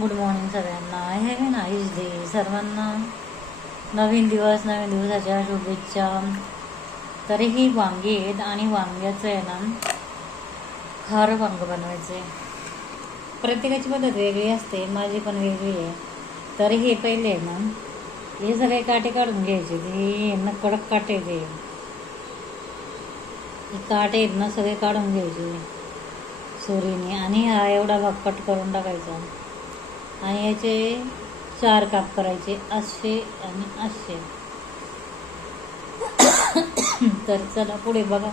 Good morning सगळ्यांना. हे nice day. सर्वांना नवीन दिवस, नवीन दिवसाच्या शुभेच्छा. तरीही वांगी आहेत आणि वांग्याचं आहे ना खारं वांग बनवायचं आहे. प्रत्येकाची पद्धत वेगळी असते, माझी पण वेगळी आहे. तरी हे पहिले आहे ना हे सगळे काटे काढून घ्यायचे. हे ना कडक काटे, ते काटे आहेत ना सगळे काढून घ्यायचे सुरीने, आणि हा एवढा भाग कट करून टाकायचा. आणि याचे 4 काप करायचे, असे आणि असे. तर चला पुढे बघा.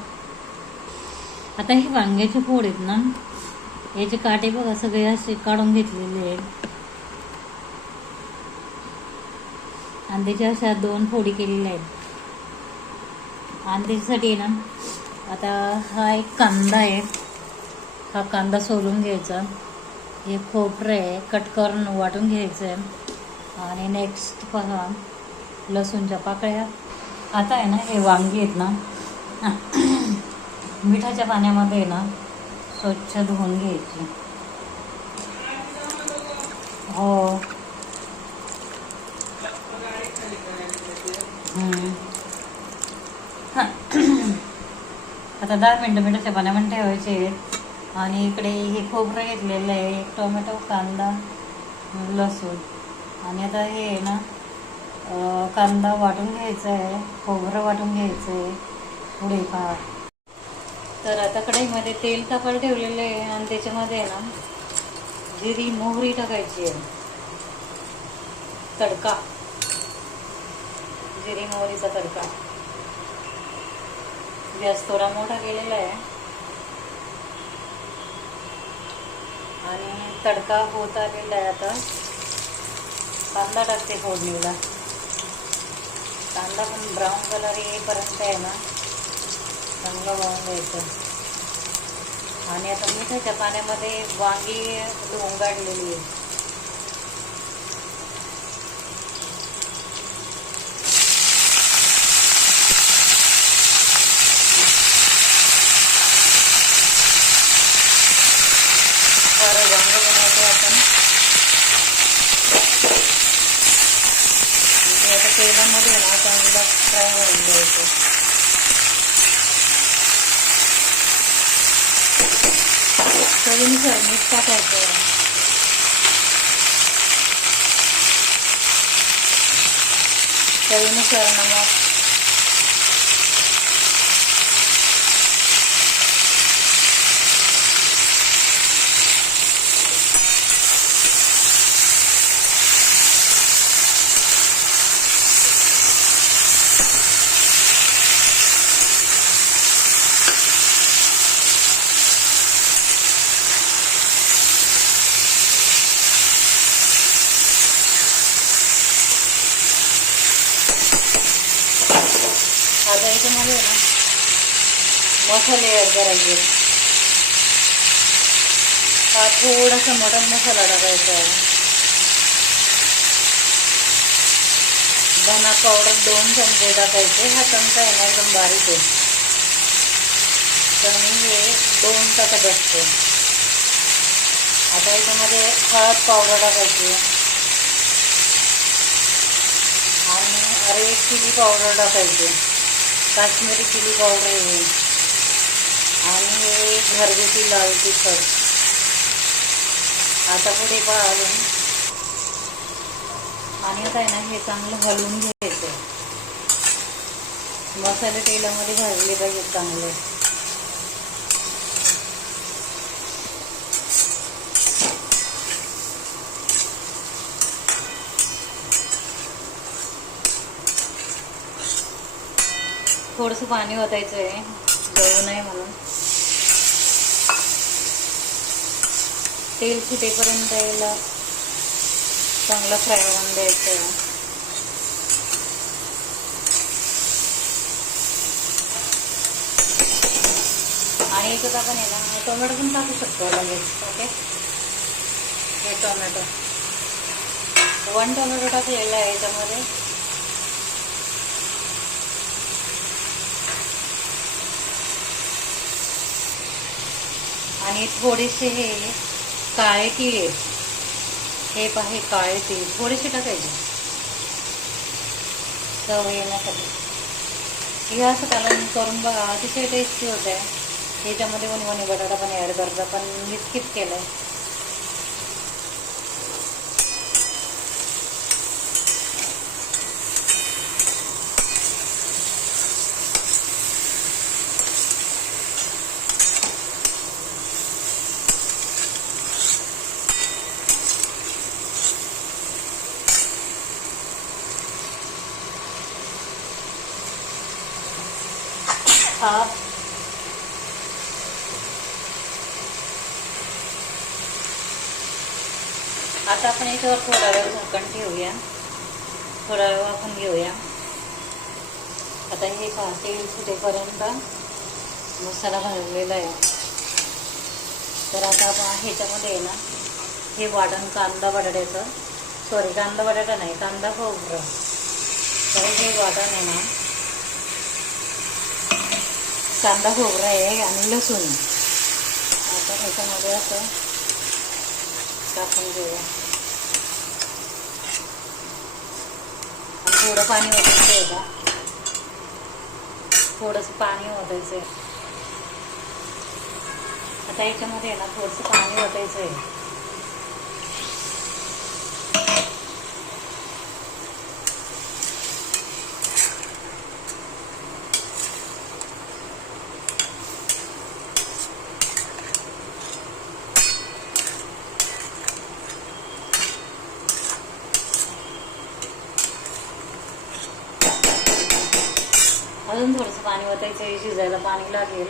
आता हे वांग्याचे फोड आहेत ना, याचे काटे बघा सगळे असे काढून घेतलेले आहेत. आणि त्याच्या अशा 2 फोडी केलेल्या आहेत. आणि त्याच्यासाठी ना आता हा एक कांदा आहे, हा कांदा सोलून घ्यायचा. हे खोबरं आहे, कट करून वाटून घ्यायचं आहे. आणि नेक्स्ट पहा, लसूणच्या पाकळ्या. आता आहे ना हे वांगी आहेत ना मिठाच्या पाण्यामध्ये ना स्वच्छ धुवून घ्यायची. हो. आता 10 मिनटं मिठाच्या पाण्यामध्ये ठेवायचे. आणि इकडे हे खोबरं घेतलेलं आहे, टोमॅटो, कांदा, लसूण. आणि आता हे आहे ना कांदा वाटून घ्यायचा आहे, खोबरं वाटून घ्यायचं आहे. पुढे पहा. तर आता कढईमध्ये तेल तापायला ठेवलेलं आहे आणि त्याच्यामध्ये आहे ना जिरी मोहरी टाकायची आहे. तडका, जिरी मोहरीचा तडका. गॅस थोडा मोठा केलेला आहे. आणि तडका होत आलेला आहे. आता कांदा टाकते फोडणीला. कांदा पण ब्राऊन कलर येईपर्यंत आहे ना चांगलं वाहून द्यायचं. आणि आता मिठाच्या पाण्यामध्ये वांगी धुवून काढलेली आहे. खारं वांग बनवतो आपण. ते आता तेलामध्ये ना चांगलं फ्राय होऊन द्यायचं. चवीनुसार मीठ टाकायचं. चवीनुसार नमक. आता याच्यामध्ये ना मसाले ॲड करायचे. हा थोडासा मटन मसाला टाकायचा आहे. धना पावडर 2 चमचे टाकायचे. हा चमचा आहे ना एकदम बारीक आहे, तर मी हे 2 टाकत असते. आता याच्यामध्ये हळद पावडर टाकायची. आणि रेड चिली पावडर टाकायची, काश्मीरी चिली पावडर आहे. आणि हे घरगुती लाल तिखट. आता पुढे पहा अजून. आणि आता आहे ना हे चांगलं हलवून घ्यायचं. मसाले तेलामध्ये भाजले पाहिजेत चांगले. थोडंसं पाणी ओतायचं आहे, जळू नये म्हणून. तेल सुटेपर्यंत याला चांगलं फ्राय होऊन द्यायचं आहे. आणि याच्यात आपण आहे ना टोमॅटो पण टाकू शकतो लगेच. ओके, हे टोमॅटो 1 टोमॅटो टाकलेला आहे याच्यामध्ये. आणि थोडेसे हे काळे तिळे, हे पाहे काळे तीळ थोडेसे टाकायचे चव येण्यासाठी. हे असं कालवण करून बघा, अतिशय टेस्टी होत आहे. ह्याच्यामध्ये वणी बटाटा पण ॲड करता, पण मी स्किप केलं आहे. आता आपण याच्यावर थोडा वेळ झाकण ठेवूया, थोडा वेळ आपण घेऊया. आता हे तेल सुटेपर्यंत मसाला भाजलेला आहे. तर आता आपण ह्याच्यामध्ये आहे ना हे वाटण कांदा बटाट्याचं, सॉरी कांदा बटाटा नाही, कांदा खोबरं. तर हे वाटण आहे ना कांदा खोबरा आहे आणि लसूण. आता ह्याच्यामध्ये असं टाकून घेऊया. थोडं पाणी ओतायचं आहे का, थोडंसं पाणी ओतायचं आहे. आता याच्यामध्ये ना थोडंसं पाणी ओतायचं आहे. अजून थोडंसं पाणी ओतायचं आहे, शिजायला पाणी लागेल.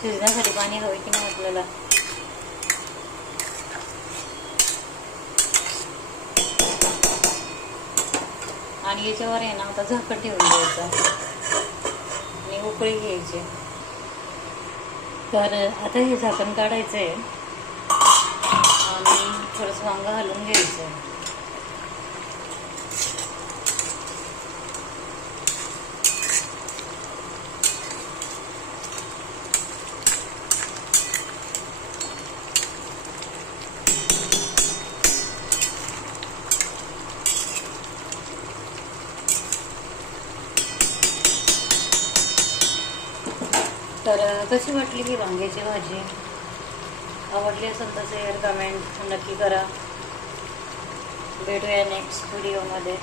शिजण्यासाठी पाणी हवे की नाही आपल्याला. आणि याच्यावर आहे ना आता झाकण ठेवून द्यायचं आणि उकळी घ्यायची. तर आता हे झाकण काढायचं आहे आणि थोडंसं वांग घालून घ्यायचं. तर कशी वाटली ही वांग्याची भाजी? आवडली असेल तर शेअर कमेंट नक्की करा. भेटूया नेक्स्ट व्हिडिओमध्ये.